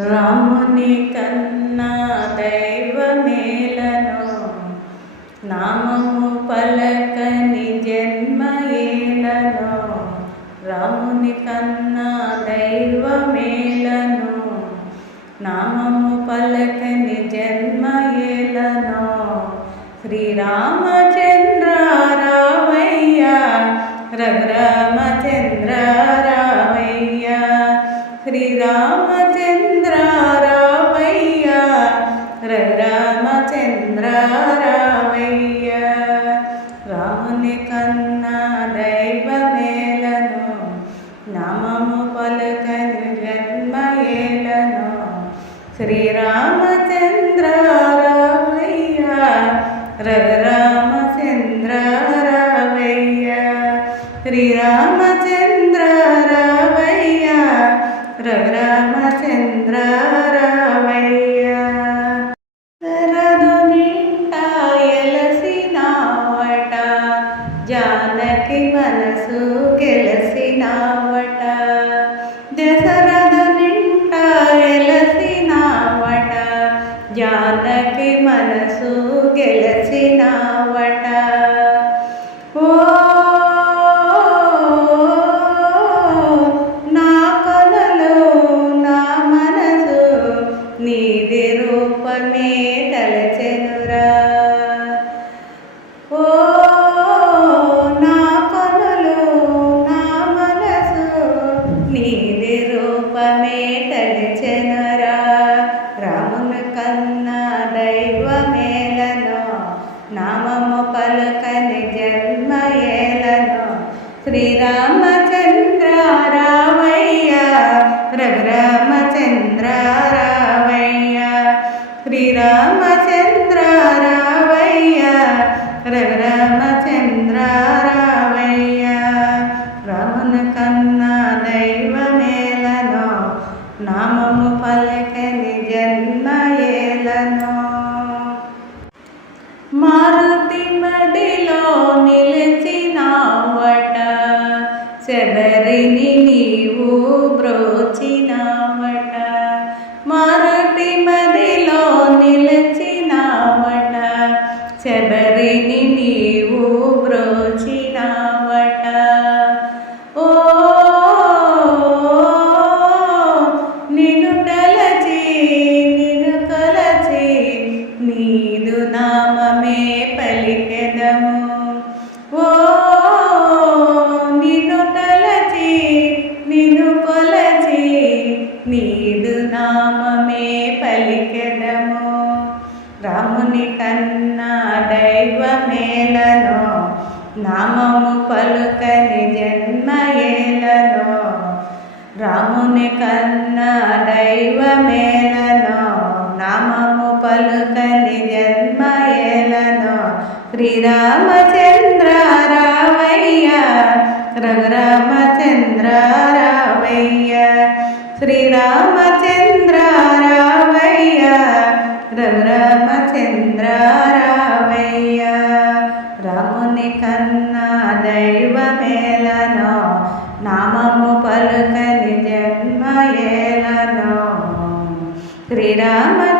రాముని కన్నా దైవమేలను నామము పలకని జన్మ ఏలను రాముని కన్నా దైవమేలను నామము పలకని జన్మ ఏలను శ్రీరామ శ్రీరామచంద్ర రామయ్య రఘురామచంద్ర రామయ్య రాముని కన్నా దైవమేలను నామము పలకని జన్మయేలను శ్రీరామచంద్ర రామయ్య రఘురామచంద్ర రామయ్య శరదు నిండా ఎలసినావట జానకి మనసు గెలసినావట దశరథు నిండా ఎలసినావట జానకి మనసు గెలసినావట శ్రీరామచంద్ర రావయ్య రఘురామచంద్ర రావయ్య రాముని కన్నా దైవమేలను నామము పలకని జన్మ జన్మయేలను మారుతి మడిలో నిలిచినావట శబరిని నీవు నీదు నామే పలికెదము. ఓ నిను తలచి నిను కొలచి నీదు నామే పలికెదము. రాముని కన్నా దైవమేలను నామము పలుకని జన్మయేలను రాముని కన్నా దైవమేలను నామము పలుక శ్రీరామచంద్ర రామయ్య రఘురామచంద్ర రామయ్య శ్రీరామచంద్ర రామయ్య రఘురామచంద్ర రామయ్య రాముని కన్నా దైవమేలను నామము పలుకని జన్మ జన్మయేలను. శ్రీరామ